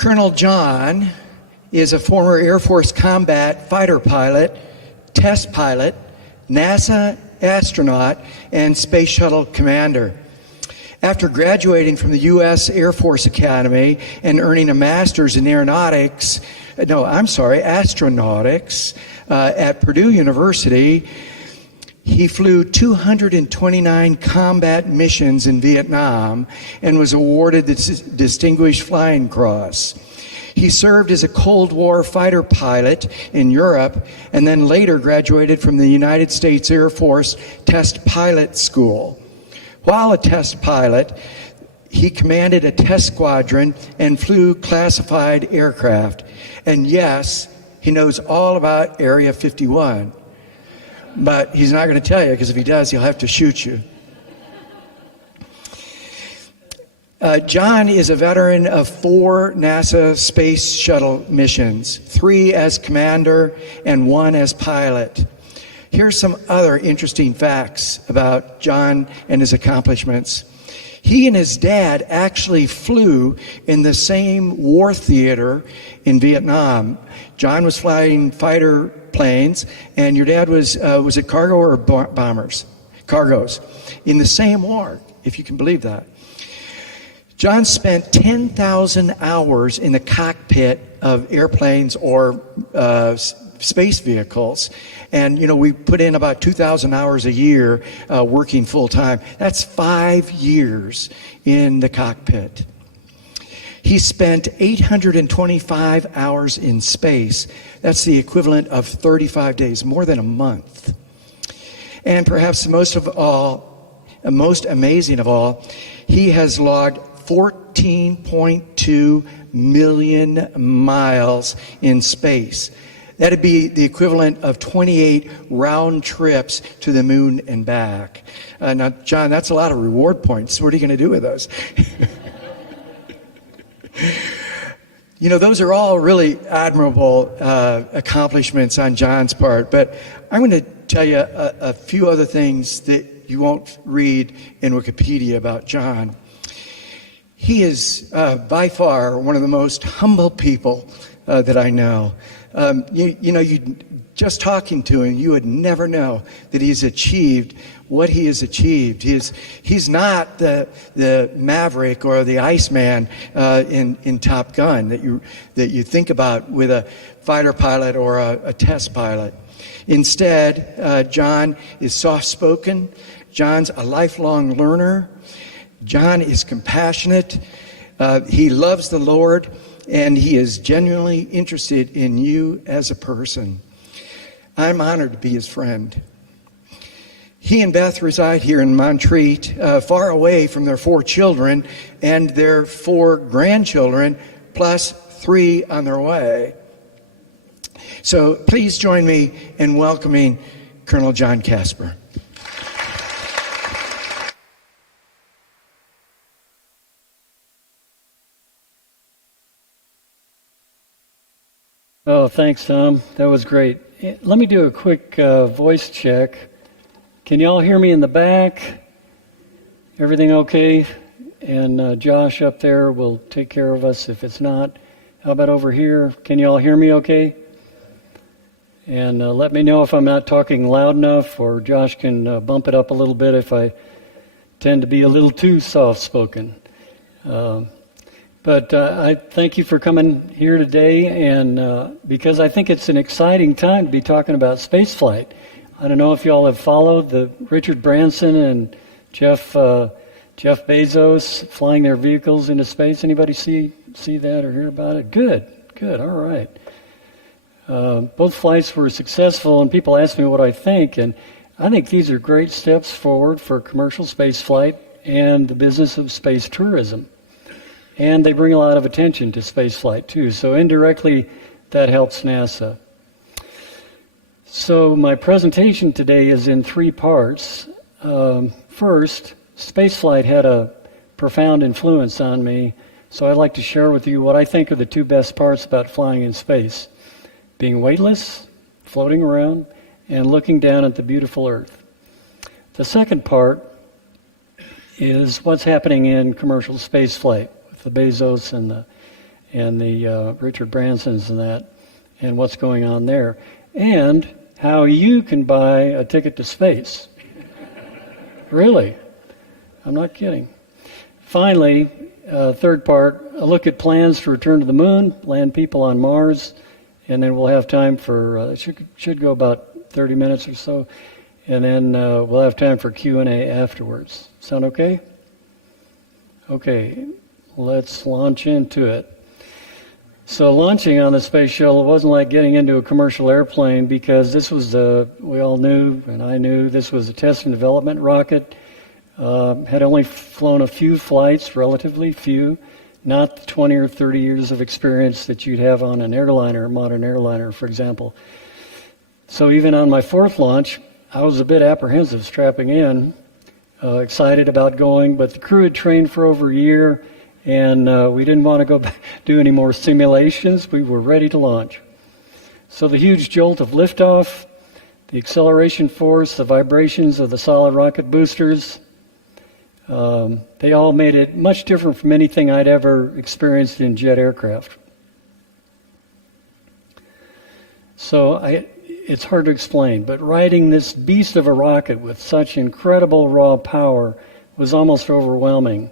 Colonel John is a former Air Force combat fighter pilot, test pilot, NASA astronaut, and Space Shuttle Commander. After graduating from the U.S. Air Force Academy and earning a master's in astronautics at Purdue University, he flew 229 combat missions in Vietnam and was awarded the Distinguished Flying Cross. He served as a Cold War fighter pilot in Europe and then later graduated from the United States Air Force Test Pilot School. While a test pilot, he commanded a test squadron and flew classified aircraft. And yes, he knows all about Area 51. But he's not going to tell you, because if he does, he'll have to shoot you. John is a veteran of 4 NASA Space Shuttle missions, 3 as commander and 1 as pilot. Here's some other interesting facts about John and his accomplishments. He and his dad actually flew in the same war theater in Vietnam. John was flying fighter planes, and your dad was it cargo or bombers? Cargos. In the same war, if you can believe that. John spent 10,000 hours in the cockpit of airplanes or space vehicles. And, we put in about 2,000 hours a year working full time. That's 5 years in the cockpit. He spent 825 hours in space. That's the equivalent of 35 days, more than a month. And perhaps most amazing of all, he has logged 14.2 million miles in space. That'd be the equivalent of 28 round trips to the moon and back. Now, John, that's a lot of reward points. What are you going to do with those? Those are all really admirable accomplishments on John's part. But I'm going to tell you a few other things that you won't read in Wikipedia about John. He is by far one of the most humble people that I know. You just talking to him, you would never know that he's achieved what he has achieved. He's not the Maverick or the Iceman in Top Gun that you think about with a fighter pilot or a test pilot. Instead, John is soft-spoken. John's a lifelong learner. John is compassionate. He loves the Lord. And he is genuinely interested in you as a person. I'm honored to be his friend. He and Beth reside here in Montreat, far away from their 4 children and their 4 grandchildren, plus 3 on their way. So please join me in welcoming Colonel John Casper. Oh, thanks, Tom. That was great. Let me do a quick voice check. Can you all hear me in the back? Everything okay? And Josh up there will take care of us if it's not. How about over here? Can you all hear me okay? And let me know if I'm not talking loud enough, or Josh can bump it up a little bit if I tend to be a little too soft-spoken. But I thank you for coming here today, and because I think it's an exciting time to be talking about space flight. I don't know if you all have followed the Richard Branson and Jeff Bezos flying their vehicles into space. Anybody see that or hear about it? Good, all right. Both flights were successful, and people ask me what I think, and I think these are great steps forward for commercial space flight and the business of space tourism. And they bring a lot of attention to spaceflight too. So indirectly, that helps NASA. So my presentation today is in 3 parts. First, spaceflight had a profound influence on me. So I'd like to share with you what I think are the 2 best parts about flying in space. Being weightless, floating around, and looking down at the beautiful Earth. The second part is what's happening in commercial spaceflight. The Bezos and and the Richard Bransons and that, and what's going on there, and how you can buy a ticket to space. Really, I'm not kidding. Finally, third part, a look at plans to return to the moon, land people on Mars, and then we'll have time for, it should go about 30 minutes or so, and then we'll have time for Q&A afterwards. Sound okay? Okay, let's launch into it. So launching on the space shuttle wasn't like getting into a commercial airplane, because this was, we all knew, and I knew, this was a test and development rocket. Had only flown a few flights, relatively few, not the 20 or 30 years of experience that you'd have on an airliner, a modern airliner, for example. So even on my fourth launch, I was a bit apprehensive strapping in, excited about going, but the crew had trained for over a year, and we didn't want to go back, do any more simulations. We were ready to launch. So the huge jolt of liftoff, the acceleration force, the vibrations of the solid rocket boosters, they all made it much different from anything I'd ever experienced in jet aircraft. So it's hard to explain, but riding this beast of a rocket with such incredible raw power was almost overwhelming.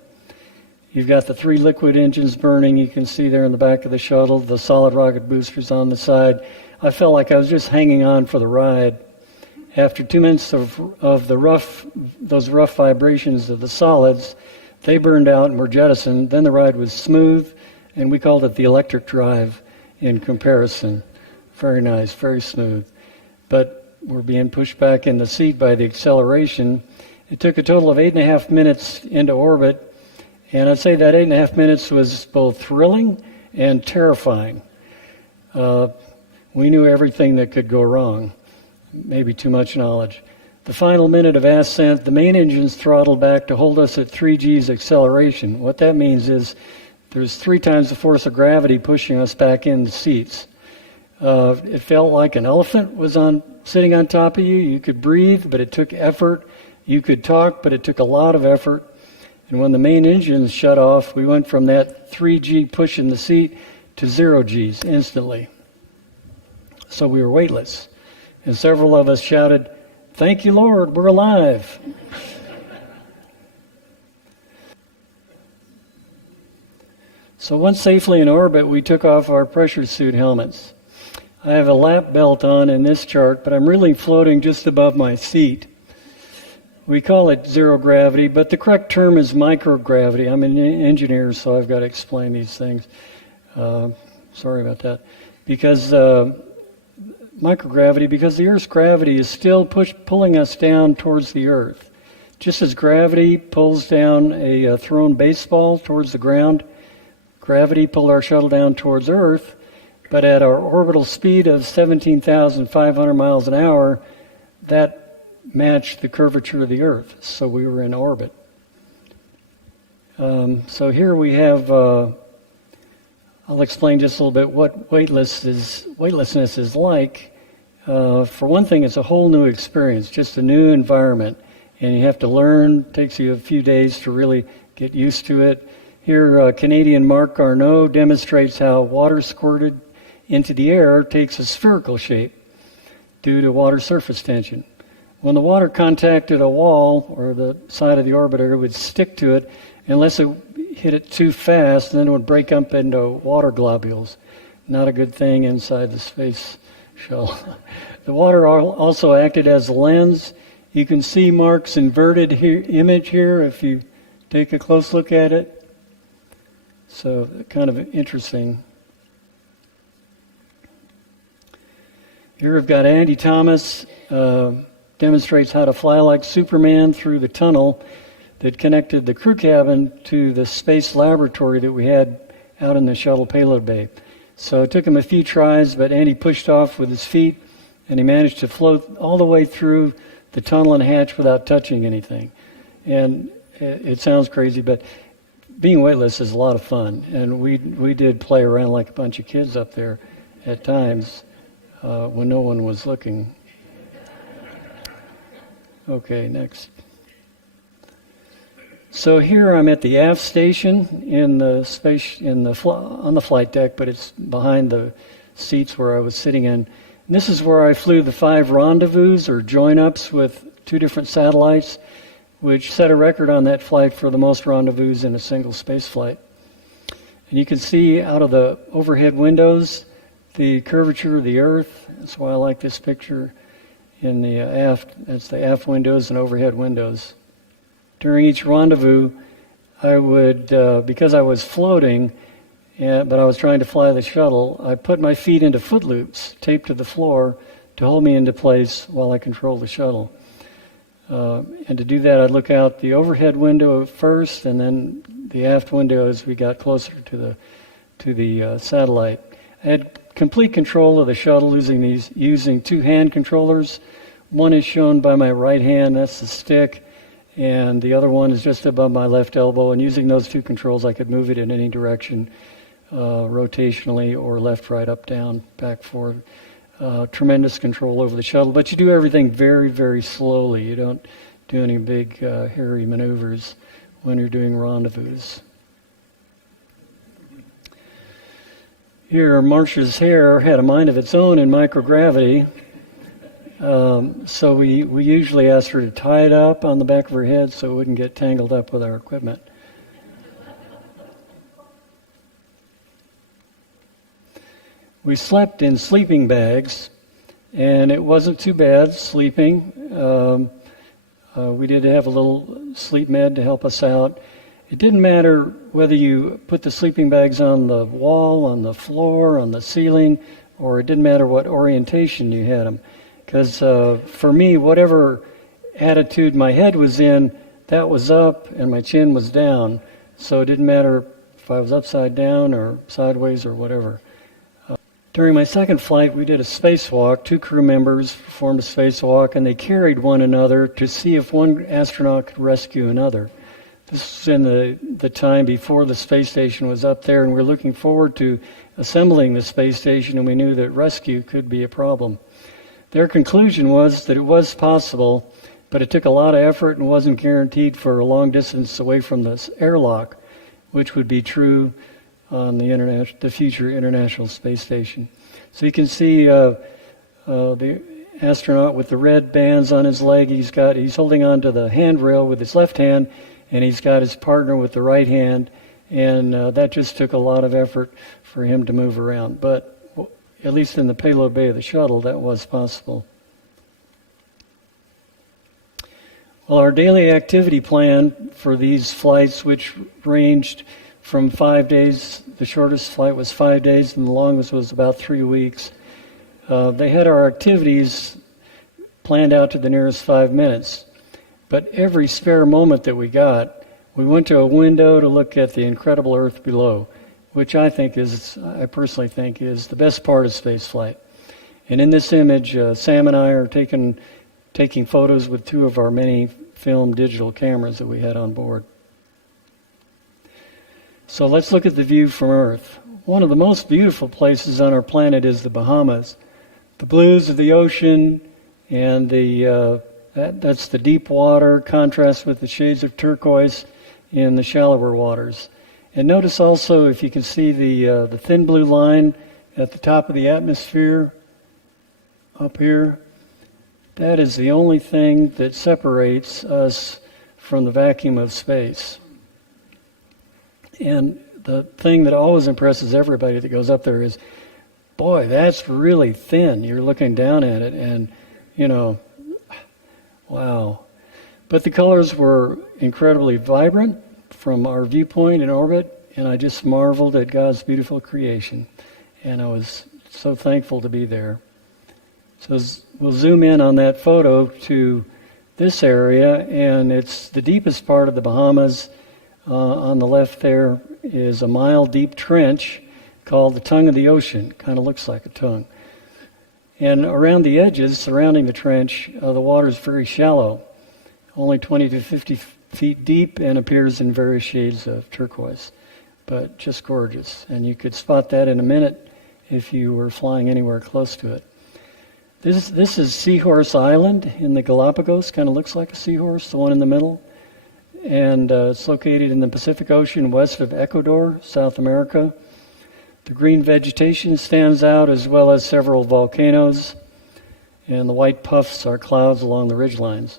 You've got the 3 liquid engines burning, you can see there in the back of the shuttle, the solid rocket boosters on the side. I felt like I was just hanging on for the ride. After 2 minutes of those rough vibrations of the solids, they burned out and were jettisoned. Then the ride was smooth, and we called it the electric drive in comparison. Very nice, very smooth. But we're being pushed back in the seat by the acceleration. It took a total of 8.5 minutes into orbit, and I'd say that 8.5 minutes was both thrilling and terrifying. We knew everything that could go wrong. Maybe too much knowledge. The final minute of ascent, the main engines throttled back to hold us at 3 G's acceleration. What that means is there's 3 times the force of gravity pushing us back in the seats. It felt like an elephant was sitting on top of you. You could breathe, but it took effort. You could talk, but it took a lot of effort. And when the main engines shut off, we went from that 3G push in the seat to 0 Gs instantly. So we were weightless. And several of us shouted, "Thank you, Lord, we're alive." So once safely in orbit, we took off our pressure suit helmets. I have a lap belt on in this chart, but I'm really floating just above my seat. We call it zero gravity, but the correct term is microgravity. I'm an engineer, so I've got to explain these things. Sorry about that. Because microgravity, because the Earth's gravity is still pulling us down towards the Earth. Just as gravity pulls down a thrown baseball towards the ground, gravity pulled our shuttle down towards Earth, but at our orbital speed of 17,500 miles an hour, that matched the curvature of the Earth, so we were in orbit. So here we have, I'll explain just a little bit what weightlessness is like. For one thing, it's a whole new experience, just a new environment, and you have to learn. It takes you a few days to really get used to it. Here, Canadian Mark Garneau demonstrates how water squirted into the air takes a spherical shape due to water surface tension. When the water contacted a wall or the side of the orbiter, it would stick to it unless it hit it too fast, and then it would break up into water globules. Not a good thing inside the space shuttle. The water also acted as a lens. You can see Mark's inverted image here if you take a close look at it. So kind of interesting. Here we've got Andy Thomas. Demonstrates how to fly like Superman through the tunnel that connected the crew cabin to the space laboratory that we had out in the shuttle payload bay. So it took him a few tries, but Andy pushed off with his feet, and he managed to float all the way through the tunnel and hatch without touching anything. And it sounds crazy, but being weightless is a lot of fun. And we did play around like a bunch of kids up there at times when no one was looking. Okay, next. So here I'm at the aft station in the on the flight deck, but it's behind the seats where I was sitting in. And this is where I flew the 5 rendezvous or join-ups with 2 different satellites, which set a record on that flight for the most rendezvous in a single space flight. And you can see out of the overhead windows the curvature of the Earth. That's why I like this picture in the aft. That's the aft windows and overhead windows. During each rendezvous, I would, because I was floating, but I was trying to fly the shuttle, I put my feet into foot loops taped to the floor to hold me into place while I controlled the shuttle. And to do that, I'd look out the overhead window first, and then the aft window as we got closer to the satellite. I had complete control of the shuttle using 2 hand controllers. One is shown by my right hand, that's the stick, and the other one is just above my left elbow. And using those 2 controls, I could move it in any direction, rotationally or left, right, up, down, back, forward. Tremendous control over the shuttle, but you do everything very, very slowly. You don't do any big, hairy maneuvers when you're doing rendezvous. Here, Marcia's hair had a mind of its own in microgravity. So we usually ask her to tie it up on the back of her head so it wouldn't get tangled up with our equipment. We slept in sleeping bags, and it wasn't too bad sleeping. We did have a little sleep med to help us out. It didn't matter whether you put the sleeping bags on the wall, on the floor, on the ceiling, or it didn't matter what orientation you had them. Because for me, whatever attitude my head was in, that was up and my chin was down. So it didn't matter if I was upside down or sideways or whatever. During my second flight, we did a spacewalk. 2 crew members performed a spacewalk, and they carried one another to see if one astronaut could rescue another. This was in the time before the space station was up there, and we were looking forward to assembling the space station, and we knew that rescue could be a problem. Their conclusion was that it was possible, but it took a lot of effort and wasn't guaranteed for a long distance away from this airlock, which would be true on the future International Space Station. So you can see the astronaut with the red bands on his leg. He's holding on to the handrail with his left hand, and he's got his partner with the right hand, and that just took a lot of effort for him to move around. But at least in the payload bay of the shuttle, that was possible. Well, our daily activity plan for these flights, which ranged from 5 days, the shortest flight was 5 days, and the longest was about 3 weeks. They had our activities planned out to the nearest 5 minutes. But every spare moment that we got, we went to a window to look at the incredible Earth below, which I personally think is the best part of spaceflight. And in this image, Sam and I are taking photos with 2 of our many film digital cameras that we had on board. So let's look at the view from Earth. One of the most beautiful places on our planet is the Bahamas. The blues of the ocean and that's the deep water, contrast with the shades of turquoise in the shallower waters. And notice also, if you can see the thin blue line at the top of the atmosphere up here, that is the only thing that separates us from the vacuum of space. And the thing that always impresses everybody that goes up there is, boy, that's really thin. You're looking down at it and, wow. But the colors were incredibly vibrant from our viewpoint in orbit, and I just marveled at God's beautiful creation. And I was so thankful to be there. So we'll zoom in on that photo to this area, and it's the deepest part of the Bahamas. On the left there is a mile-deep trench called the tongue of the ocean. Kind of looks like a tongue. And around the edges, surrounding the trench, the water is very shallow, only 20 to 50 feet deep, and appears in various shades of turquoise, but just gorgeous. And you could spot that in a minute if you were flying anywhere close to it. This is Seahorse Island in the Galapagos. Kind of looks like a seahorse, the one in the middle. and it's located in the Pacific Ocean west of Ecuador, South America. The green vegetation stands out, as well as several volcanoes, and the white puffs are clouds along the ridgelines.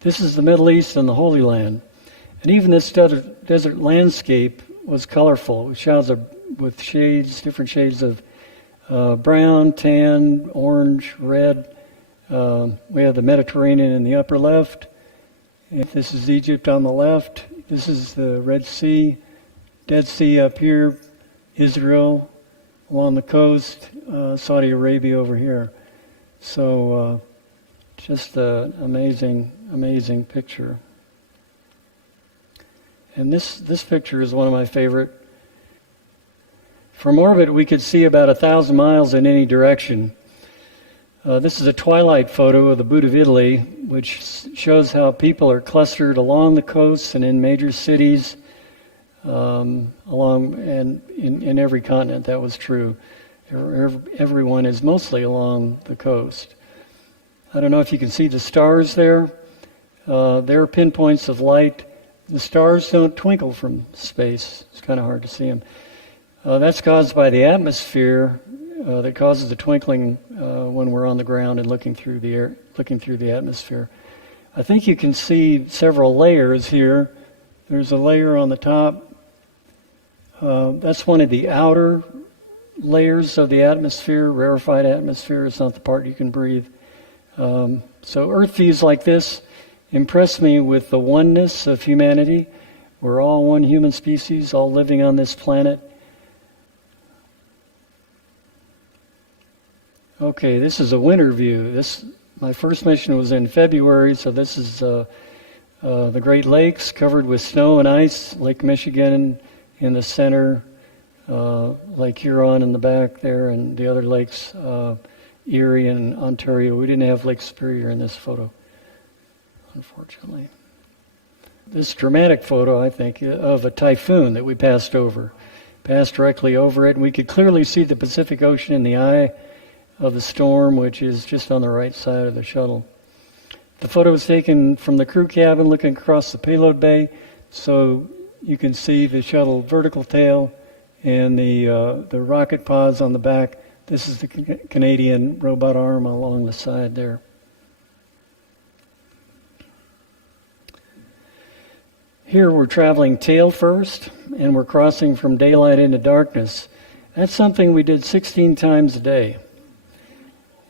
This is the Middle East and the Holy Land, and even this desert landscape was colorful, with shades, different shades of brown, tan, orange, red. We have the Mediterranean in the upper left. And this is Egypt on the left. This is the Red Sea, Dead Sea up here, Israel along the coast, Saudi Arabia over here. So just an amazing picture. And this picture is one of my favorite. From orbit, we could see about 1,000 miles in any direction. This is a twilight photo of the boot of Italy, which shows how people are clustered along the coasts and in major cities, in every continent. That was true. Everyone is mostly along the coast. I don't know if you can see the stars there. They're pinpoints of light. The stars don't twinkle from space. It's kind of hard to see them. That's caused by the atmosphere that causes the twinkling when we're on the ground and looking through the atmosphere. I think you can see several layers here. There's a layer on the top. That's one of the outer layers of the atmosphere, rarefied atmosphere. It's not the part you can breathe. So Earth views like this impress me with the oneness of humanity. We're all one human species, all living on this planet. Okay, this is a winter view. My first mission was in February, so this is the Great Lakes covered with snow and ice, Lake Michigan in the center, Lake Huron in the back there, and the other lakes, Erie and Ontario. We didn't have Lake Superior in this photo, unfortunately. This dramatic photo, I think, of a typhoon that we passed directly over it, and we could clearly see the Pacific Ocean in the eye of the storm, which is just on the right side of the shuttle. The photo was taken from the crew cabin looking across the payload bay, so you can see the shuttle vertical tail and the rocket pods on the back. This is the Canadian robot arm along the side there. Here we're traveling tail first, and we're crossing from daylight into darkness. That's something we did 16 times a day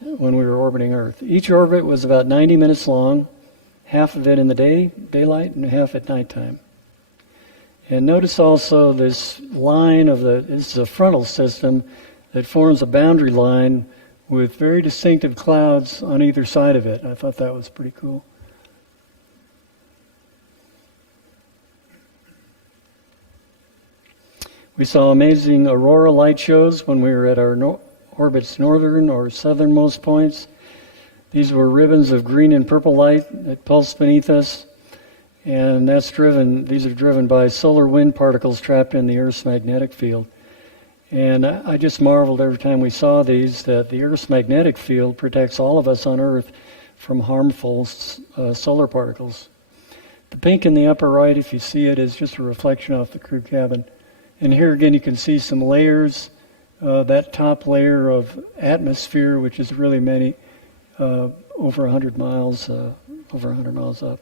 when we were orbiting Earth. Each orbit was about 90 minutes long, half of it in the daylight, and half at nighttime. And notice also this line this is a frontal system that forms a boundary line with very distinctive clouds on either side of it. I thought that was pretty cool. We saw amazing aurora light shows when we were at our orbit's northern or southernmost points. These were ribbons of green and purple light that pulse beneath us, and these are driven by solar wind particles trapped in the Earth's magnetic field. And I just marveled every time we saw these that the Earth's magnetic field protects all of us on Earth from harmful solar particles. The pink in the upper right, if you see it, is just a reflection off the crew cabin. And here again you can see some layers. That top layer of atmosphere, which is really many, over 100 miles up.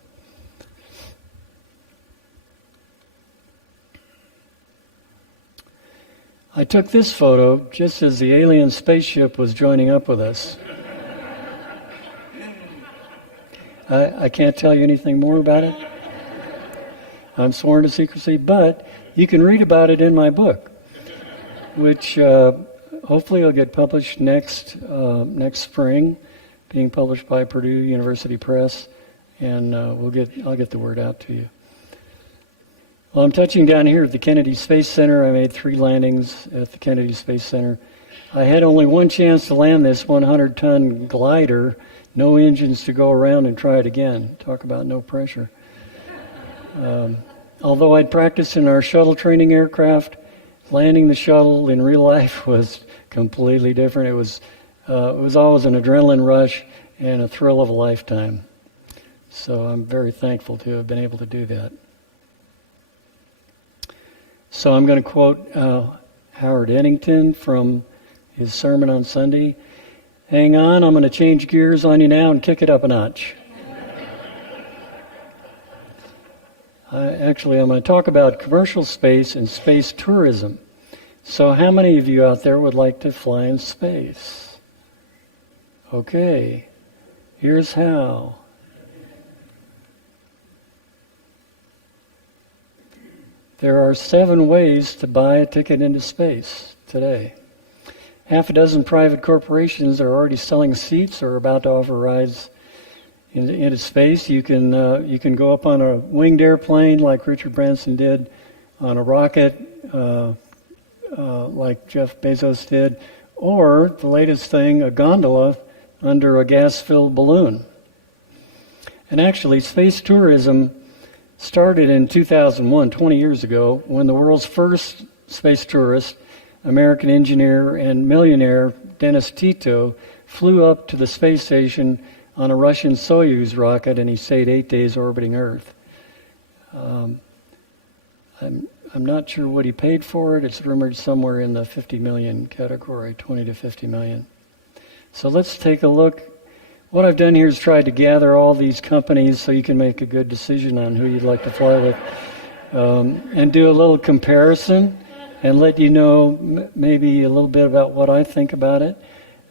I took this photo just as the alien spaceship was joining up with us. I can't tell you anything more about it. I'm sworn to secrecy, but you can read about it in my book, which hopefully will get published next spring, being published by Purdue University Press, and I'll get the word out to you. Well, I'm touching down here at the Kennedy Space Center. I made 3 landings at the Kennedy Space Center. I had only one chance to land this 100-ton glider, no engines to go around and try it again. Talk about no pressure. Although I'd practiced in our shuttle training aircraft, landing the shuttle in real life was completely different. It was always an adrenaline rush, and a thrill of a lifetime. So I'm very thankful to have been able to do that. So I'm going to quote Howard Eddington from his sermon on Sunday. Hang on, I'm going to change gears on you now and kick it up a notch. I'm going to talk about commercial space and space tourism. So how many of you out there would like to fly in space? Okay, here's how. There are 7 ways to buy a ticket into space today. Half a dozen private corporations are already selling seats or about to offer rides into space. You can go up on a winged airplane like Richard Branson did, on a rocket like Jeff Bezos did, or the latest thing, a gondola under a gas-filled balloon. And actually, space tourism started in 2001, 20 years ago, when the world's first space tourist, American engineer and millionaire Dennis Tito, flew up to the space station on a Russian Soyuz rocket, and he stayed 8 days orbiting Earth. I'm not sure what he paid for it. It's rumored somewhere in the 50 million category, 20 to 50 million. So let's take a look. What I've done here is tried to gather all these companies so you can make a good decision on who you'd like to fly with, and do a little comparison and let you know maybe a little bit about what I think about it.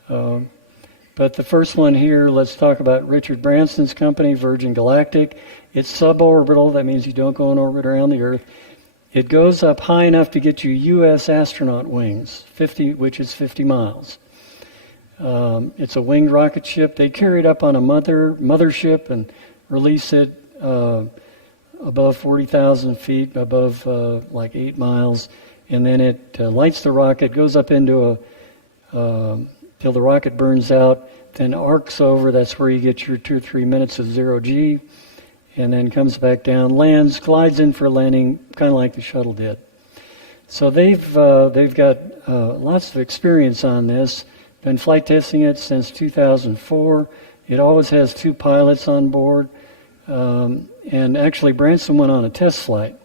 But the first one here, let's talk about Richard Branson's company, Virgin Galactic. It's suborbital. That means you don't go in orbit around the Earth. It goes up high enough to get you U.S. astronaut wings, which is 50 miles. It's a winged rocket ship. They carry it up on a mothership and release it above 40,000 feet, above like 8 miles, and then it lights the rocket, goes up into till the rocket burns out, then arcs over. That's where you get your 2 or 3 minutes of 0G, and then comes back down, lands, glides in for landing, kind of like the shuttle did. So they've got lots of experience on this. Been flight testing it since 2004. It always has 2 pilots on board. And actually, Branson went on a test flight.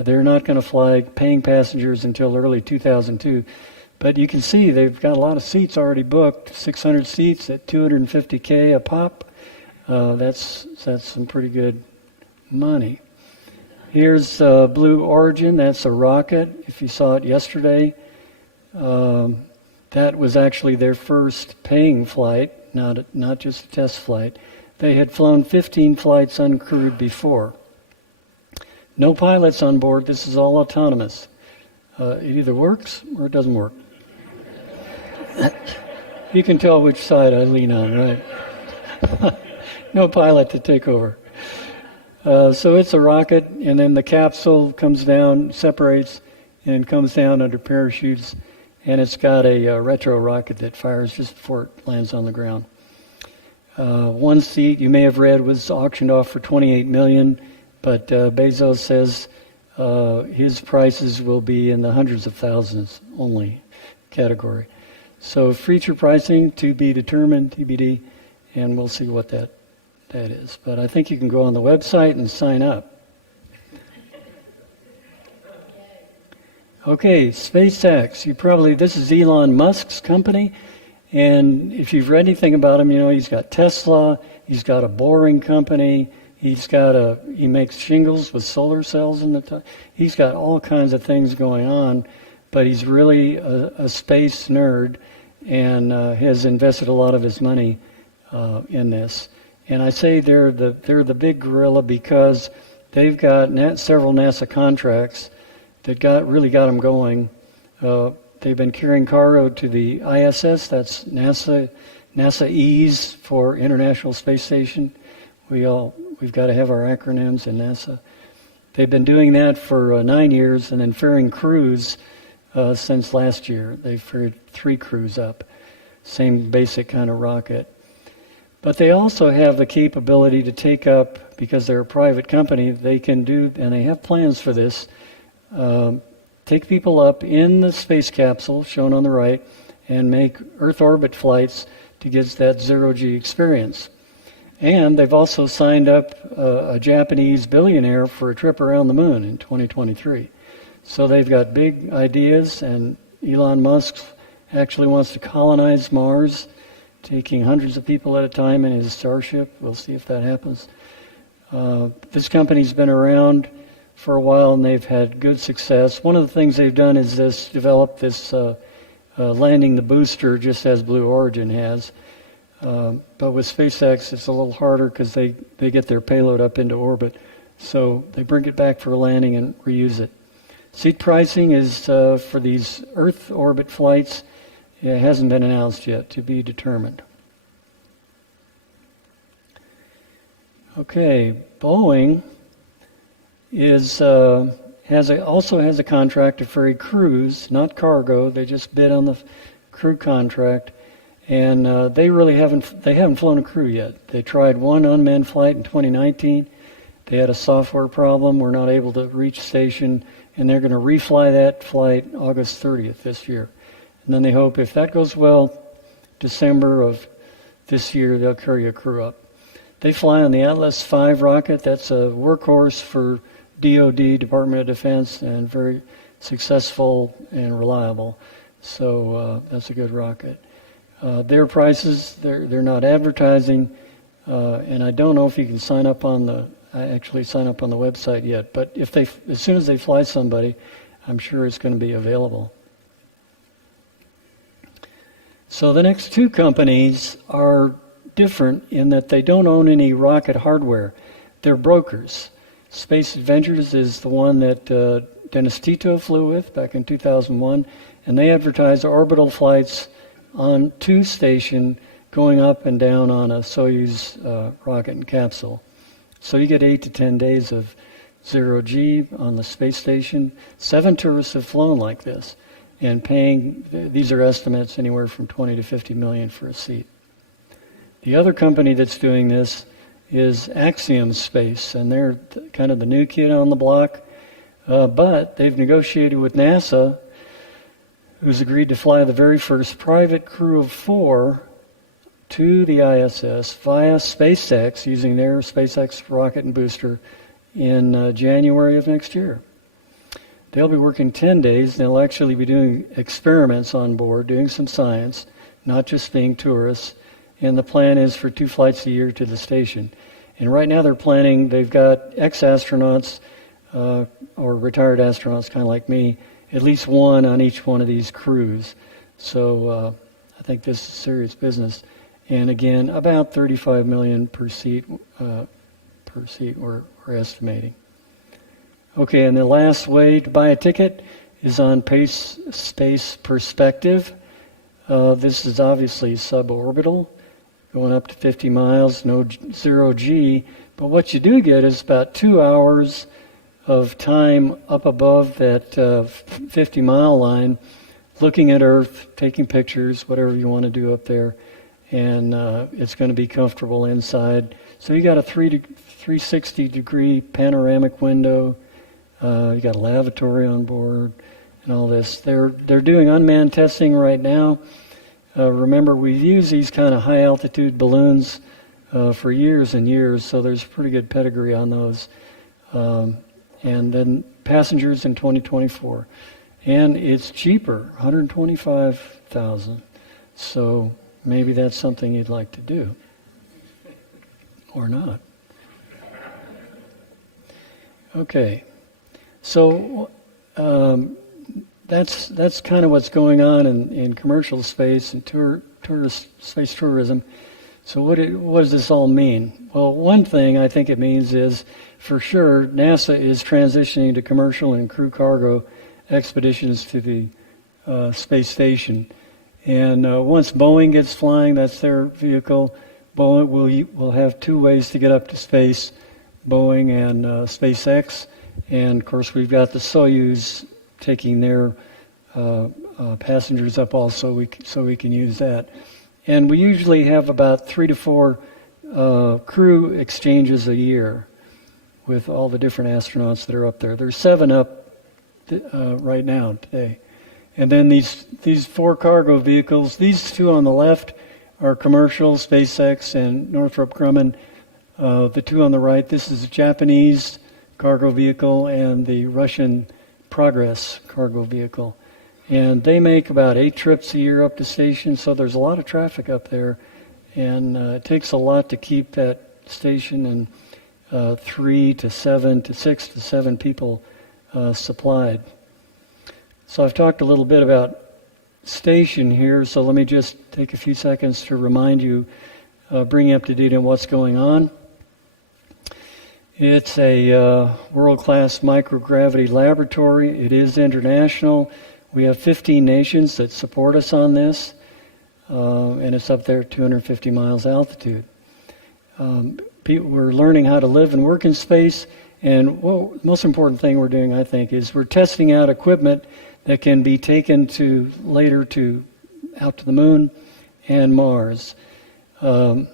They're not going to fly paying passengers until early 2002. But you can see they've got a lot of seats already booked, 600 seats at $250K a pop. That's some pretty good money. Here's Blue Origin. That's a rocket. If you saw it yesterday, that was actually their first paying flight, not just a test flight. They had flown 15 flights uncrewed before. No pilots on board. This is all autonomous. It either works or it doesn't work. You can tell which side I lean on, right? No pilot to take over. So it's a rocket, and then the capsule comes down, separates, and comes down under parachutes. And it's got a retro rocket that fires just before it lands on the ground. One seat, you may have read, was auctioned off for $28 million, but Bezos says his prices will be in the hundreds of thousands only category. So future pricing to be determined, TBD, and we'll see what that is. But I think you can go on the website and sign up. Okay, SpaceX. This is Elon Musk's company, and if you've read anything about him, he's got Tesla, he's got a boring company, he makes shingles with solar cells in the top. He's got all kinds of things going on, but he's really a space nerd and has invested a lot of his money in this. And I say they're the big gorilla because they've got several NASA contracts that really got them going. They've been carrying cargo to the ISS, that's NASA EAS for International Space Station. We've got to have our acronyms in NASA. They've been doing that for 9 years, and then ferrying crews since last year. They've ferried 3 crews up, same basic kind of rocket. But they also have the capability to take up, because they're a private company, they can do, and they have plans for this, take people up in the space capsule, shown on the right, and make Earth orbit flights to get that zero-G experience. And they've also signed up a Japanese billionaire for a trip around the moon in 2023. So they've got big ideas, and Elon Musk actually wants to colonize Mars, taking hundreds of people at a time in his Starship. We'll see if that happens. This company's been around for a while, and they've had good success. One of the things they've done is develop this landing the booster, just as Blue Origin has. But with SpaceX, it's a little harder because they get their payload up into orbit. So they bring it back for landing and reuse it. Seat pricing is for these Earth orbit flights. It hasn't been announced yet, to be determined. Okay, Boeing also has a contract to ferry crews, not cargo. They just bid on the crew contract, and they haven't flown a crew yet. They tried one unmanned flight in 2019. They had a software problem. We're not able to reach station, and they're going to refly that flight August 30th this year. And then they hope, if that goes well, December of this year, they'll carry a crew up. They fly on the Atlas V rocket. That's a workhorse for DoD, Department of Defense, and very successful and reliable. So that's a good rocket. Their prices, they're not advertising, and I don't know if you can sign up on the website yet. But as soon as they fly somebody, I'm sure it's going to be available. So the next two companies are different in that they don't own any rocket hardware. They're brokers. Space Adventures is the one that Dennis Tito flew with back in 2001, and they advertise orbital flights to station going up and down on a Soyuz rocket and capsule. So you get 8 to 10 days of zero-G on the space station. 7 tourists have flown like this, and paying, these are estimates, anywhere from 20 to 50 million for a seat. The other company that's doing this is Axiom Space, and they're kind of the new kid on the block, but they've negotiated with NASA, who's agreed to fly the very first private crew of 4 to the ISS via SpaceX, using their SpaceX rocket and booster, in January of next year. They'll be working 10 days, and they'll actually be doing experiments on board, doing some science, not just being tourists. And the plan is for 2 flights a year to the station. And right now they've got ex-astronauts or retired astronauts, kind of like me, at least one on each one of these crews. So I think this is serious business. And again, about 35 million per seat we're estimating. Okay, and the last way to buy a ticket is on Space Perspective. This is obviously suborbital, going up to 50 miles, no zero-G. But what you do get is about 2 hours of time up above that 50-mile line, looking at Earth, taking pictures, whatever you want to do up there. And it's going to be comfortable inside. So you got a 360-degree panoramic window. You got a lavatory on board and all this. They're doing unmanned testing right now. Remember, we've used these kind of high-altitude balloons for years and years, so there's pretty good pedigree on those. And then passengers in 2024. And it's cheaper, $125,000. So maybe that's something you'd like to do. Or not. Okay. So that's kind of what's going on in commercial space and space tourism. So what does this all mean? Well, one thing I think it means is, for sure, NASA is transitioning to commercial and crew cargo expeditions to the space station. And once Boeing gets flying, that's their vehicle, Boeing will have 2 ways to get up to space, Boeing and SpaceX. And of course, we've got the Soyuz taking their passengers up also, so we can use that. And we usually have about 3 to 4 crew exchanges a year with all the different astronauts that are up there. There's 7 up right now today. And then these 4 cargo vehicles, these 2 on the left are commercial, SpaceX and Northrop Grumman. The two on the right, this is a Japanese cargo vehicle and the Russian Progress cargo vehicle. And they make about 8 trips a year up to station, so there's a lot of traffic up there. And it takes a lot to keep that station and 3 to 7 to 6 to 7 people supplied. So I've talked a little bit about station here, so let me just take a few seconds to remind you, bring you up to date on what's going on. It's a world-class microgravity laboratory. It is international. We have 15 nations that support us on this, and it's up there at 250 miles altitude. We're learning how to live and work in space, and the most important thing we're doing, I think, is we're testing out equipment that can be taken to later out to the moon and Mars. On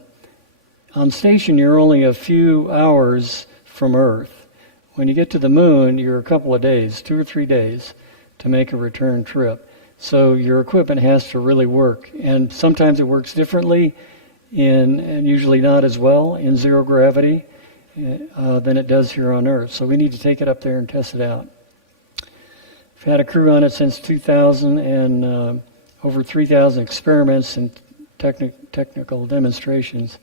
station, you're only a few hours from Earth. When you get to the moon, you're a couple of days, 2 or 3 days, to make a return trip. So your equipment has to really work, and sometimes it works differently and usually not as well in zero gravity than it does here on Earth. So we need to take it up there and test it out. We've had a crew on it since 2000 and over 3,000 experiments and technical demonstrations.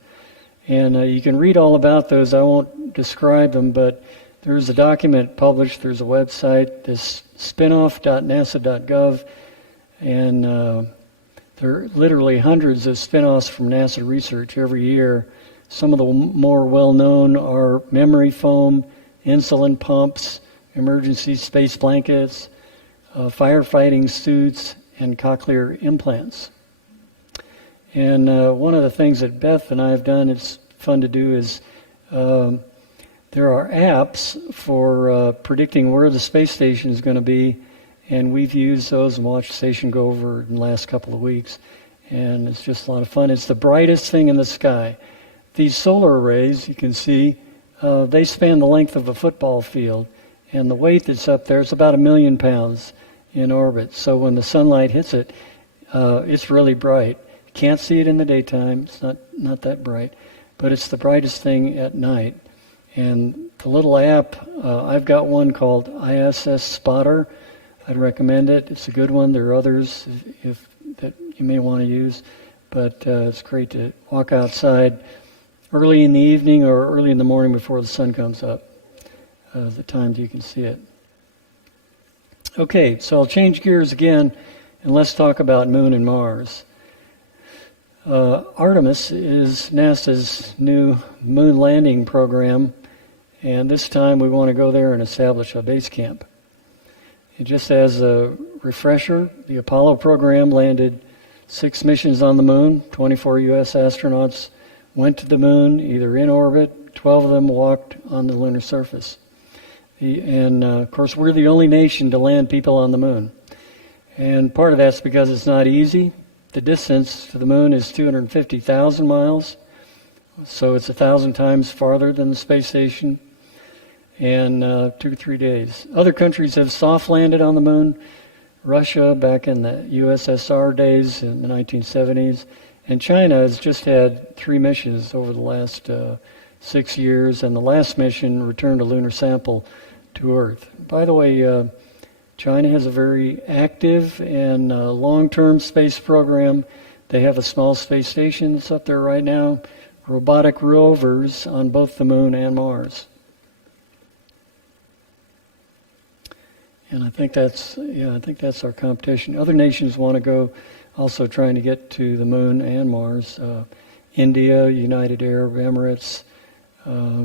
And you can read all about those. I won't describe them, but there's a document published. There's a website, this spinoff.nasa.gov, and there are literally hundreds of spin-offs from NASA research every year. Some of the more well-known are memory foam, insulin pumps, emergency space blankets, firefighting suits, and cochlear implants. And one of the things that Beth and I have done, it's fun to do, is there are apps for predicting where the space station is going to be, and we've used those and watched the station go over in the last couple of weeks, and it's just a lot of fun. It's the brightest thing in the sky. These solar arrays, you can see, they span the length of a football field, and the weight that's up there is about 1 million pounds in orbit. So when the sunlight hits it, it's really bright. You can't see it in the daytime. It's not that bright, but it's the brightest thing at night. And the little app, I've got one called ISS Spotter. I'd recommend it. It's a good one. There are others that you may want to use, but it's great to walk outside early in the evening or early in the morning before the sun comes up, the times you can see it. Okay, so I'll change gears again, and let's talk about Moon and Mars. Artemis is NASA's new moon landing program, and this time we want to go there and establish a base camp. And just as a refresher, the Apollo program landed 6 missions on the moon. 24 U.S. astronauts went to the moon, either in orbit. 12 of them walked on the lunar surface. Of course, we're the only nation to land people on the moon. And part of that's because it's not easy. The distance to the moon is 250,000 miles, so it's 1,000 times farther than the space station, and 2 to 3 days. Other countries have soft landed on the moon. Russia back in the USSR days in the 1970s, and China has just had 3 missions over the last 6 years, and the last mission returned a lunar sample to Earth. By the way, China has a very active and long-term space program. They have a small space station that's up there right now, robotic rovers on both the moon and Mars. And I think that's our competition. Other nations want to go, also trying to get to the moon and Mars. India, United Arab Emirates,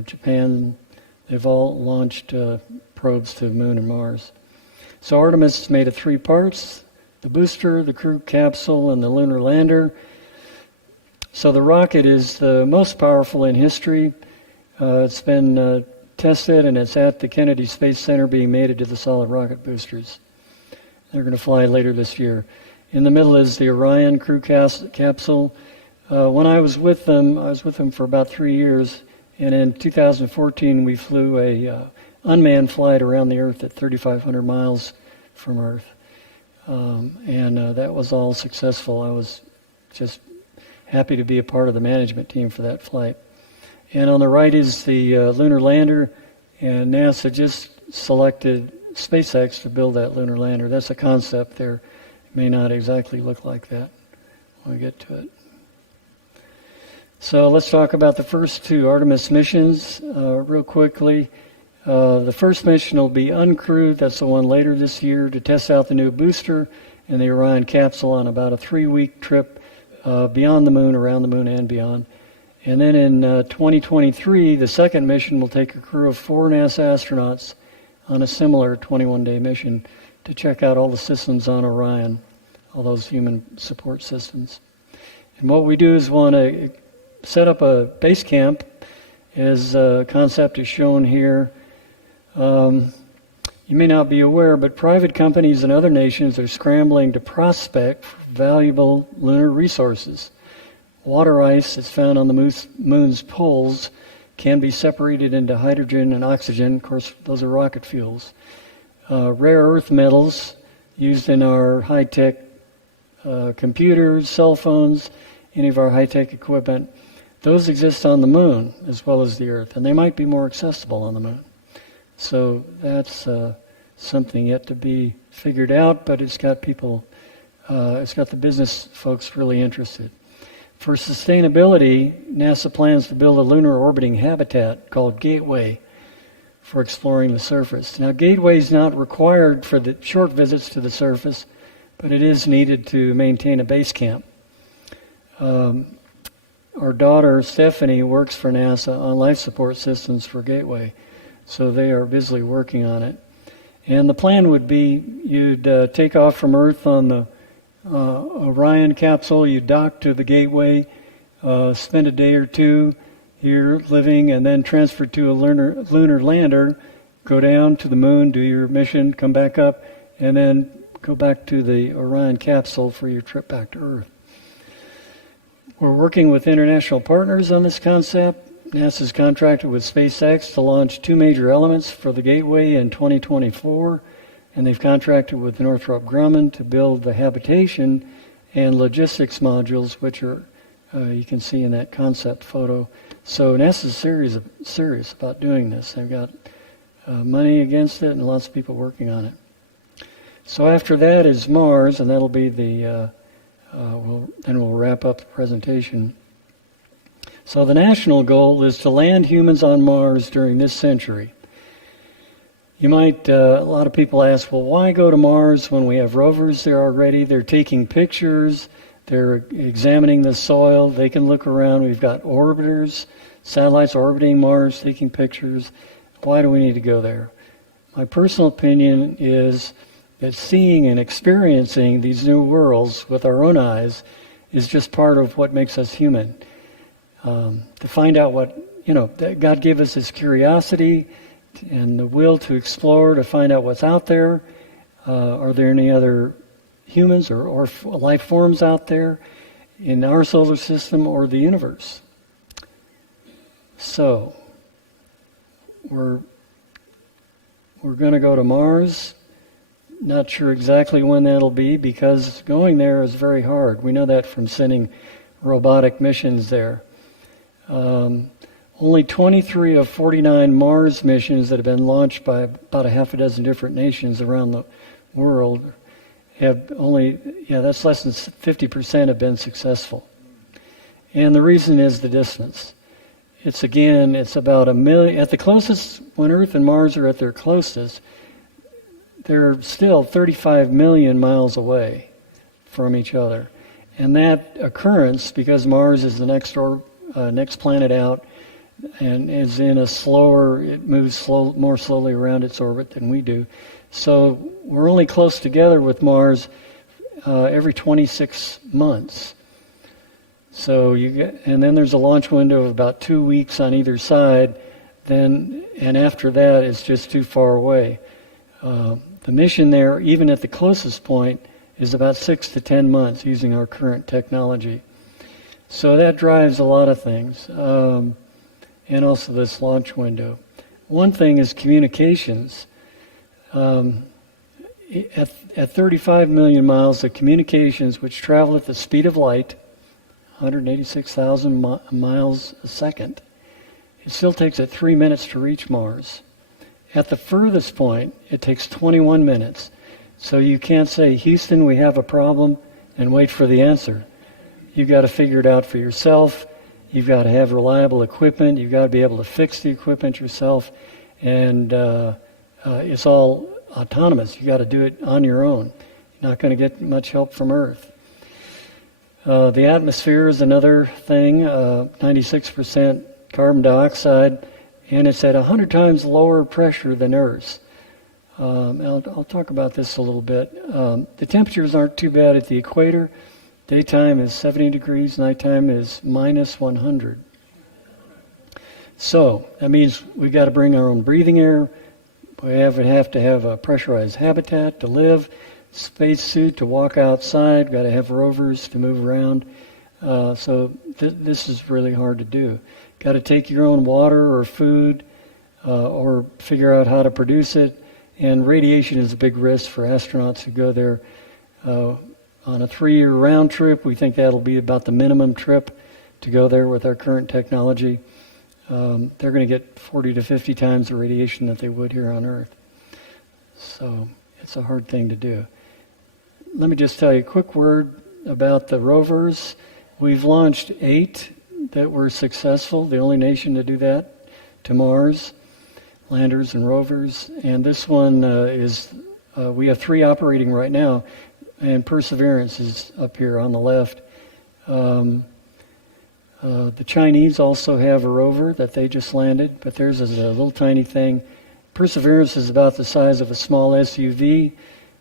Japan, they've all launched probes to the moon and Mars. So Artemis is made of 3 parts: the booster, the crew capsule, and the lunar lander. So the rocket is the most powerful in history. It's been tested, and it's at the Kennedy Space Center being mated to the solid rocket boosters. They're going to fly later this year. In the middle is the Orion crew capsule. When I was with them for about 3 years, and in 2014 we flew a unmanned flight around the Earth at 3,500 miles from Earth. And that was all successful. I was just happy to be a part of the management team for that flight. And on the right is the lunar lander, and NASA just selected SpaceX to build that lunar lander. That's a concept there. It may not exactly look like that when we get to it. So let's talk about the first two Artemis missions real quickly. The first mission will be uncrewed. That's the one later this year, to test out the new booster and the Orion capsule on about a 3-week trip beyond the moon, around the moon, and beyond. And then in 2023, the second mission will take a crew of 4 NASA astronauts on a similar 21-day mission to check out all the systems on Orion, all those human support systems. And what we do is want to set up a base camp, as a concept is shown here. You may not be aware, but private companies and other nations are scrambling to prospect for valuable lunar resources. Water ice that's found on the moon's poles can be separated into hydrogen and oxygen. Of course, those are rocket fuels. Rare earth metals used in our high-tech computers, cell phones, any of our high-tech equipment, those exist on the moon as well as the Earth, and they might be more accessible on the moon. So that's something yet to be figured out, but it's got people, it's got the business folks really interested. For sustainability, NASA plans to build a lunar orbiting habitat called Gateway for exploring the surface. Now, Gateway is not required for the short visits to the surface, but it is needed to maintain a base camp. Our daughter, Stephanie, works for NASA on life support systems for Gateway, so they are busily working on it. And the plan would be you'd take off from Earth on the Orion capsule, you dock to the Gateway, spend a day or two here living, and then transfer to a lunar lander, go down to the moon, do your mission, come back up, and then go back to the Orion capsule for your trip back to Earth. We're working with international partners on this concept. NASA's contracted with SpaceX to launch 2 major elements for the Gateway in 2024, and they've contracted with Northrop Grumman to build the habitation and logistics modules, which are you can see in that concept photo. So NASA's serious about doing this. They've got money against it and lots of people working on it. So after that is Mars, and that'll be the then we'll wrap up the presentation. So the national goal is to land humans on Mars during this century. You might, a lot of people ask, well, why go to Mars when we have rovers there already? They're taking pictures, they're examining the soil, they can look around. We've got orbiters, satellites orbiting Mars, taking pictures. Why do we need to go there? My personal opinion is that seeing and experiencing these new worlds with our own eyes is just part of what makes us human. To find out what, that God gave us this curiosity and the will to explore, to find out what's out there. Are there any other humans or life forms out there in our solar system or the universe? So, we're going to go to Mars. Not sure exactly when that'll be, because going there is very hard. We know that from sending robotic missions there. Only 23 of 49 Mars missions that have been launched by about a half a dozen different nations around the world have that's less than 50% have been successful. And the reason is the distance. It's about 1 million, at the closest, when Earth and Mars are at their closest, they're still 35 million miles away from each other. And that occurrence, because Mars is the next planet out and is in it moves more slowly around its orbit than we do. So we're only close together with Mars every 26 months. So and then there's a launch window of about 2 weeks on either side. And after that, it's just too far away. The mission there, even at the closest point, is about 6 to 10 months using our current technology. So that drives a lot of things, and also this launch window. One thing is communications. At 35 million miles, the communications, which travel at the speed of light, 186,000 miles a second. It still takes it 3 minutes to reach Mars. At the furthest point, it takes 21 minutes. So you can't say, Houston, we have a problem, and wait for the answer. You've got to figure it out for yourself. You've got to have reliable equipment. You've got to be able to fix the equipment yourself. And it's all autonomous. You've got to do it on your own. You're not going to get much help from Earth. The atmosphere is another thing, 96% carbon dioxide, and it's at 100 times lower pressure than Earth's. I'll talk about this a little bit. The temperatures aren't too bad at the equator. Daytime is 70 degrees, nighttime is minus 100. So that means we've got to bring our own breathing air. We have to have a pressurized habitat to live, spacesuit to walk outside, got to have rovers to move around. So this is really hard to do. Got to take your own water or food or figure out how to produce it. And radiation is a big risk for astronauts who go there. On a 3-year round trip, we think that'll be about the minimum trip to go there with our current technology. They're going to get 40 to 50 times the radiation that they would here on Earth. So it's a hard thing to do. Let me just tell you a quick word about the rovers. We've launched 8 that were successful, the only nation to do that, to Mars, landers and rovers. And this one we have 3 operating right now, and Perseverance is up here on the left. The Chinese also have a rover that they just landed, but theirs is a little tiny thing. Perseverance is about the size of a small SUV,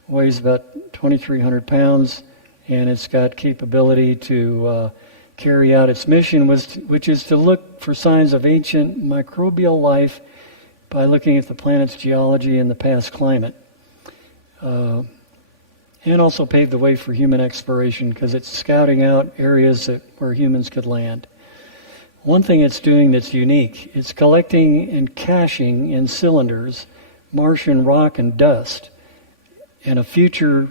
weighs about 2,300 pounds, and it's got capability to carry out its mission, which is to look for signs of ancient microbial life by looking at the planet's geology and the past climate. And also pave the way for human exploration because it's scouting out areas where humans could land. One thing it's doing that's unique, it's collecting and caching in cylinders Martian rock and dust. And a future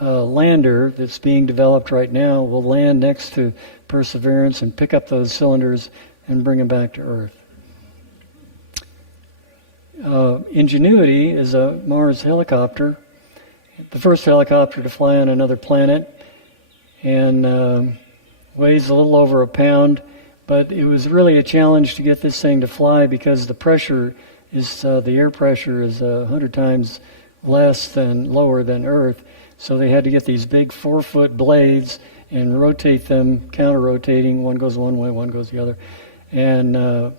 lander that's being developed right now will land next to Perseverance and pick up those cylinders and bring them back to Earth. Ingenuity is a Mars helicopter, the first helicopter to fly on another planet, and weighs a little over a pound, but it was really a challenge to get this thing to fly because the pressure is, the air pressure is 100 times lower than Earth, so they had to get these big 4-foot blades and rotate them, counter-rotating, one goes one way, one goes the other, and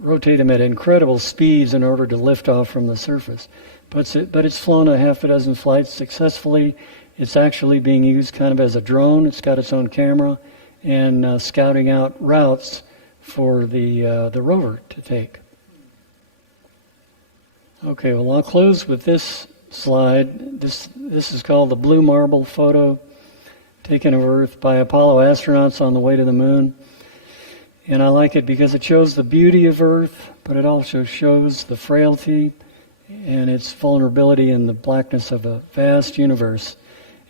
rotate them at incredible speeds in order to lift off from the surface. But it's flown a half a dozen flights successfully. It's actually being used kind of as a drone. It's got its own camera and scouting out routes for the rover to take. Okay, well, I'll close with this slide. This is called the Blue Marble photo taken of Earth by Apollo astronauts on the way to the moon. And I like it because it shows the beauty of Earth, but it also shows the frailty and its vulnerability in the blackness of a vast universe.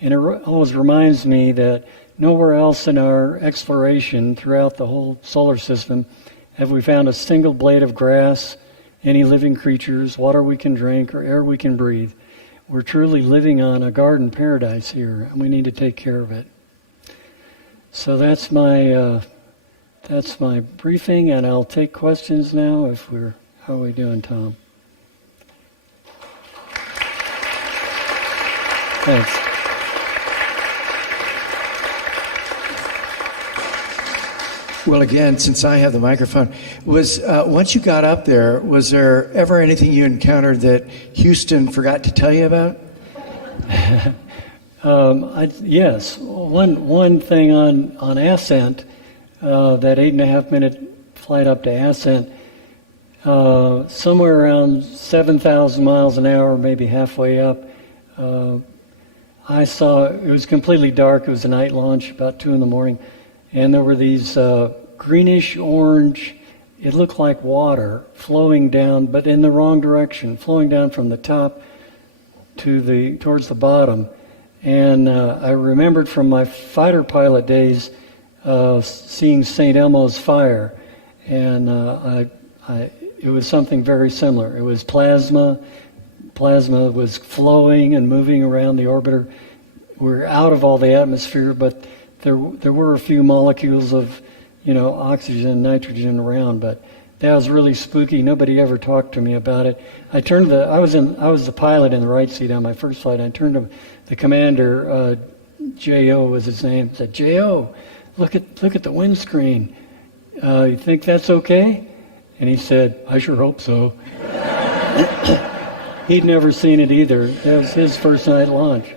And it always reminds me that nowhere else in our exploration throughout the whole solar system have we found a single blade of grass, any living creatures, water we can drink, or air we can breathe. We're truly living on a garden paradise here, and we need to take care of it. So that's my briefing, and I'll take questions now. How are we doing, Tom? Thanks. Well, again, since I have the microphone, once you got up there, was there ever anything you encountered that Houston forgot to tell you about? Yes. One thing on ascent, that 8.5-minute flight up to ascent, somewhere around 7,000 miles an hour, maybe halfway up, I saw, it was completely dark. It was a night launch, about 2 in the morning. And there were these greenish orange, it looked like water flowing down, but in the wrong direction, flowing down from the top towards the bottom. And I remembered from my fighter pilot days, seeing St. Elmo's fire, and it was something very similar. It was plasma. Plasma was flowing and moving around the orbiter. We're out of all the atmosphere, but there were a few molecules of, oxygen and nitrogen around, but that was really spooky. Nobody ever talked to me about it. I was the pilot in the right seat on my first flight. I turned to the commander, J.O. was his name, said, J.O., look at the windscreen. You think that's okay? And he said, I sure hope so. He'd never seen it either. That was his first night launch.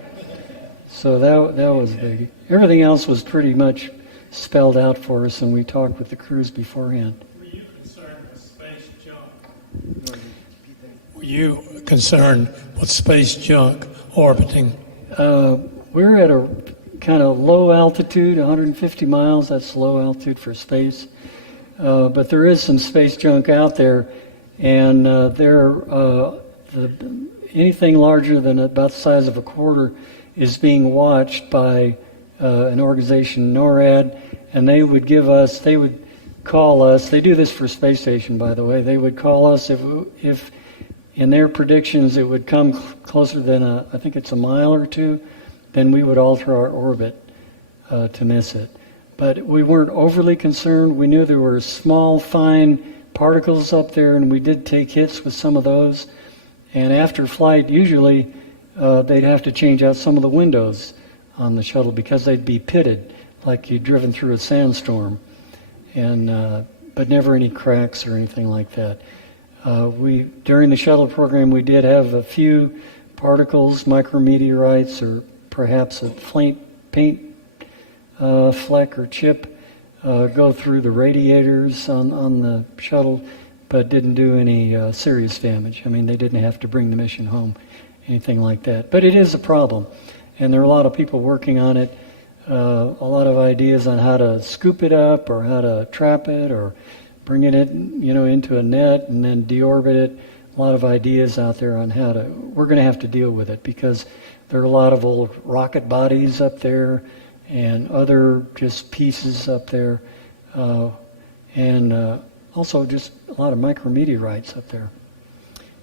So that was big. Everything else was pretty much spelled out for us, and we talked with the crews beforehand. Were you concerned with space junk? Were you concerned with space junk orbiting? We're at a kind of low altitude, 150 miles. That's low altitude for space. But there is some space junk out there, and anything larger than about the size of a quarter is being watched by an organization, NORAD, and they would call us. They do this for space station, by the way. They would call us if in their predictions it would come closer than I think it's a mile or two, then we would alter our orbit to miss it. But we weren't overly concerned. We knew there were small, fine particles up there, and we did take hits with some of those. And after flight, usually they'd have to change out some of the windows on the shuttle because they'd be pitted, like you'd driven through a sandstorm, but never any cracks or anything like that. During the shuttle program, we did have a few particles, micrometeorites, or perhaps a paint fleck or chip go through the radiators on the shuttle, but didn't do any serious damage. I mean, they didn't have to bring the mission home, anything like that. But it is a problem, and there are a lot of people working on it, a lot of ideas on how to scoop it up or how to trap it or bring it into a net and then deorbit it. A lot of ideas out there on we're going to have to deal with it because there are a lot of old rocket bodies up there and other just pieces up there, and also just a lot of micrometeorites up there,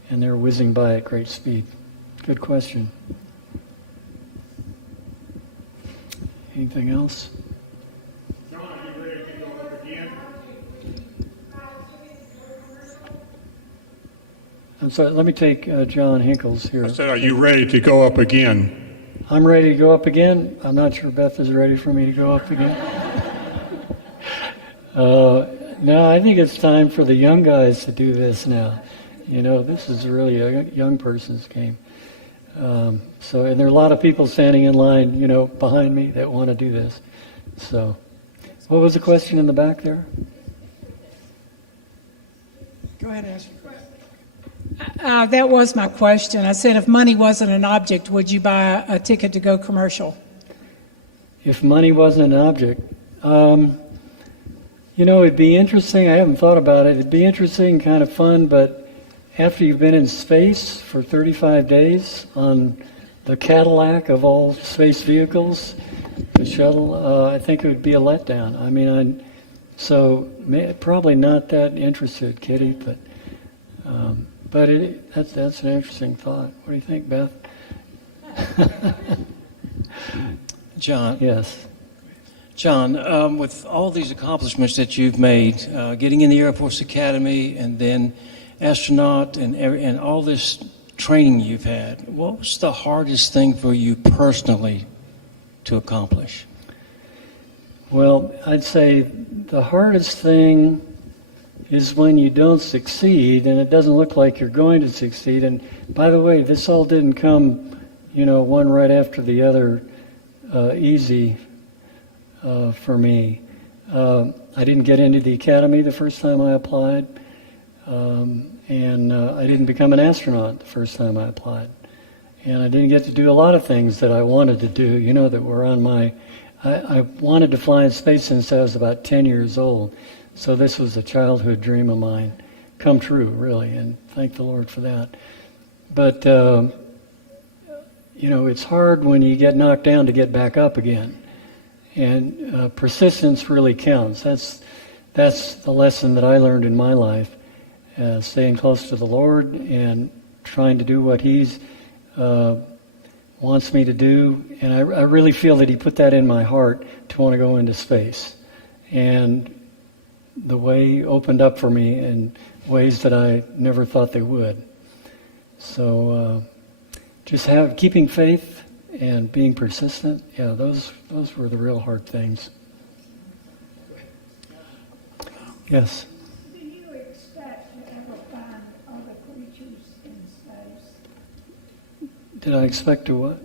and they're whizzing by at great speed. Good question. Anything else? John, are you ready to go up again? I'm sorry, let me take John Hinkles here. I said, are you ready to go up again? I'm ready to go up again. I'm not sure Beth is ready for me to go up again. No, I think it's time for the young guys to do this now. This is really a young person's game. And there are a lot of people standing in line, behind me that want to do this. So, what was the question in the back there? Go ahead and answer. That was my question. I said, if money wasn't an object, would you buy a ticket to go commercial? If money wasn't an object, it'd be interesting. I haven't thought about it. It'd be interesting, kind of fun, but after you've been in space for 35 days on the Cadillac of all space vehicles, the shuttle, I think it would be a letdown. I mean, probably not that interested, Kitty, but that's an interesting thought. What do you think, Beth? John, Yes. John, with all these accomplishments that you've made, getting in the Air Force Academy and then astronaut and all this training you've had, what was the hardest thing for you personally to accomplish? Well, I'd say the hardest thing is when you don't succeed and it doesn't look like you're going to succeed. And by the way, this all didn't come, one right after the other easy for me. I didn't get into the academy the first time I applied, and I didn't become an astronaut the first time I applied. And I didn't get to do a lot of things that I wanted to do, that were on I wanted to fly in space since I was about 10 years old. So this was a childhood dream of mine, come true, really, and thank the Lord for that. But, it's hard when you get knocked down to get back up again. And persistence really counts. That's the lesson that I learned in my life, staying close to the Lord and trying to do what He's wants me to do. And I really feel that He put that in my heart to want to go into space. And the way opened up for me in ways that I never thought they would. So just keeping faith and being persistent, yeah, those were the real hard things. Yes? Do you expect to ever find other creatures in space? Did I expect to what?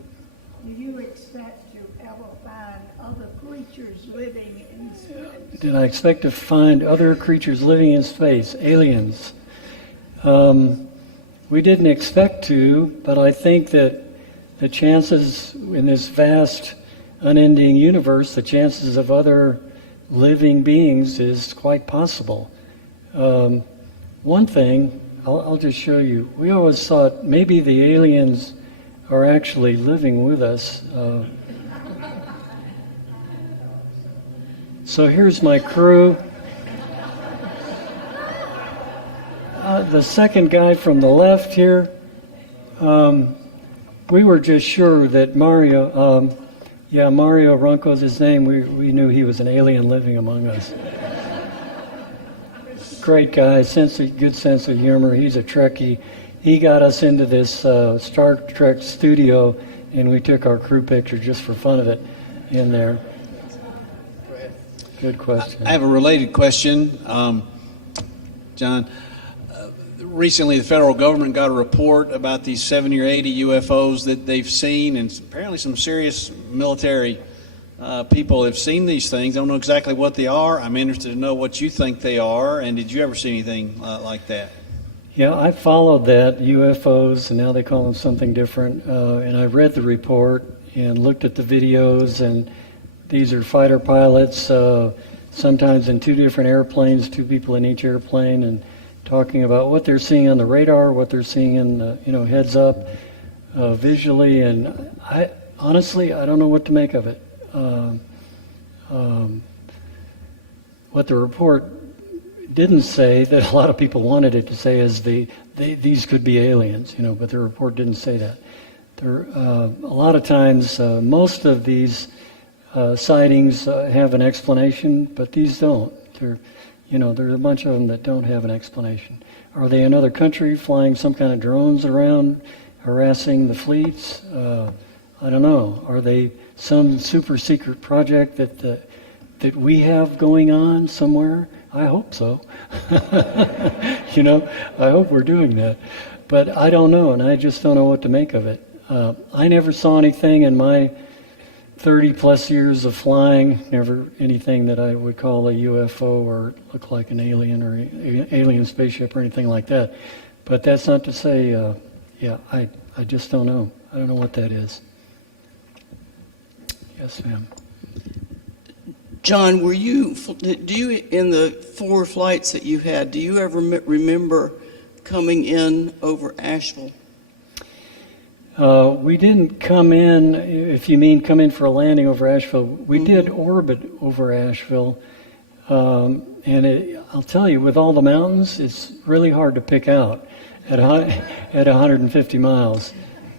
Do you expect to ever find other creatures living in space? Did I expect to find other creatures living in space, aliens? We didn't expect to, but I think that the chances in this vast, unending universe, the chances of other living beings is quite possible. One thing, I'll just show you. We always thought maybe the aliens are actually living with us. So here's my crew. The second guy from the left here, we were just sure that Mario Runco's his name, we knew he was an alien living among us. Great guy, good sense of humor, he's a Trekkie. He got us into this Star Trek studio, and we took our crew picture just for fun of it in there. Good question. I have a related question, John. Recently, the federal government got a report about these 70 or 80 UFOs that they've seen, and apparently some serious military people have seen these things. I don't know exactly what they are. I'm interested to know what you think they are, and did you ever see anything like that? Yeah, I followed that, UFOs, and now they call them something different, and I read the report and looked at the videos, and these are fighter pilots, sometimes in two different airplanes, two people in each airplane, and talking about what they're seeing on the radar, what they're seeing in the, heads up, visually, and I honestly don't know what to make of it. What the report didn't say, that a lot of people wanted it to say, is these could be aliens, but the report didn't say that. There, a lot of times, most of these sightings have an explanation, but these don't. There's a bunch of them that don't have an explanation. Are they another country flying some kind of drones around, harassing the fleets? I don't know. Are they some super secret project that we have going on somewhere? I hope so. I hope we're doing that. But I don't know, and I just don't know what to make of it. I never saw anything in my 30 plus years of flying, never anything that I would call a UFO or look like an alien or alien spaceship or anything like that. But that's not to say, I just don't know. I don't know what that is. Yes, ma'am. John, do you, in the 4 flights that you had, do you ever remember coming in over Asheville? We didn't come in, if you mean come in for a landing over Asheville. We did orbit over Asheville. And I'll tell you, with all the mountains, it's really hard to pick out at 150 miles.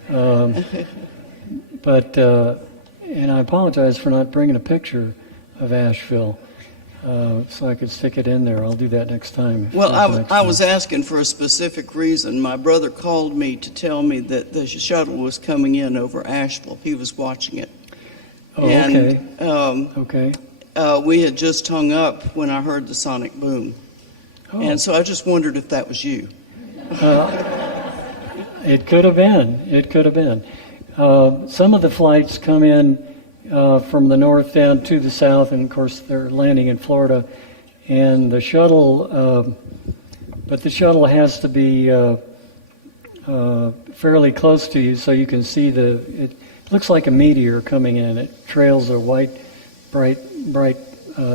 But I apologize for not bringing a picture of Asheville so I could stick it in there. I'll do that next time. Well, I was asking for a specific reason. My brother called me to tell me that the shuttle was coming in over Asheville. He was watching it. Oh, and, okay. We had just hung up when I heard the sonic boom. Oh. And so I just wondered if that was you. It could have been. Some of the flights come in from the north down to the south, and of course they're landing in Florida. And the shuttle, but the shuttle has to be fairly close to you so you can see it looks like a meteor coming in. It trails a white, bright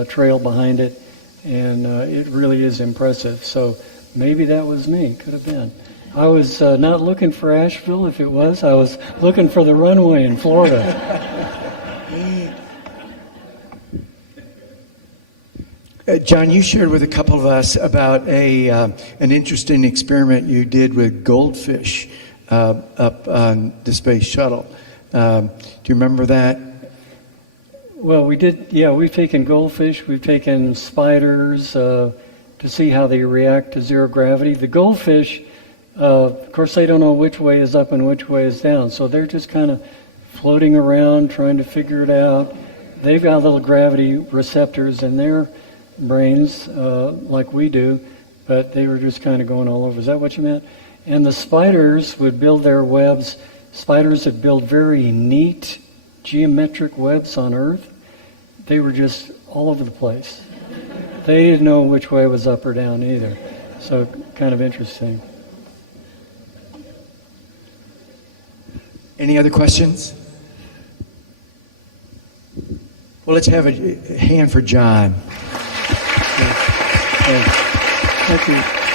trail behind it, and it really is impressive. So maybe that was me, could have been. I was not looking for Asheville. If it was, I was looking for the runway in Florida. John, you shared with a couple of us about an interesting experiment you did with goldfish up on the Space Shuttle. Do you remember that? Well, we did, yeah, we've taken goldfish, we've taken spiders to see how they react to zero gravity. The goldfish, of course, they don't know which way is up and which way is down, so they're just kind of floating around trying to figure it out. They've got little gravity receptors in their brains like we do, but they were just kind of going all over. Is that what you meant? And the spiders would build their webs. Spiders that build very neat geometric webs on Earth. They were just all over the place. They didn't know which way was up or down either. So kind of interesting. Any other questions? Well, let's have a hand for John. Thank you.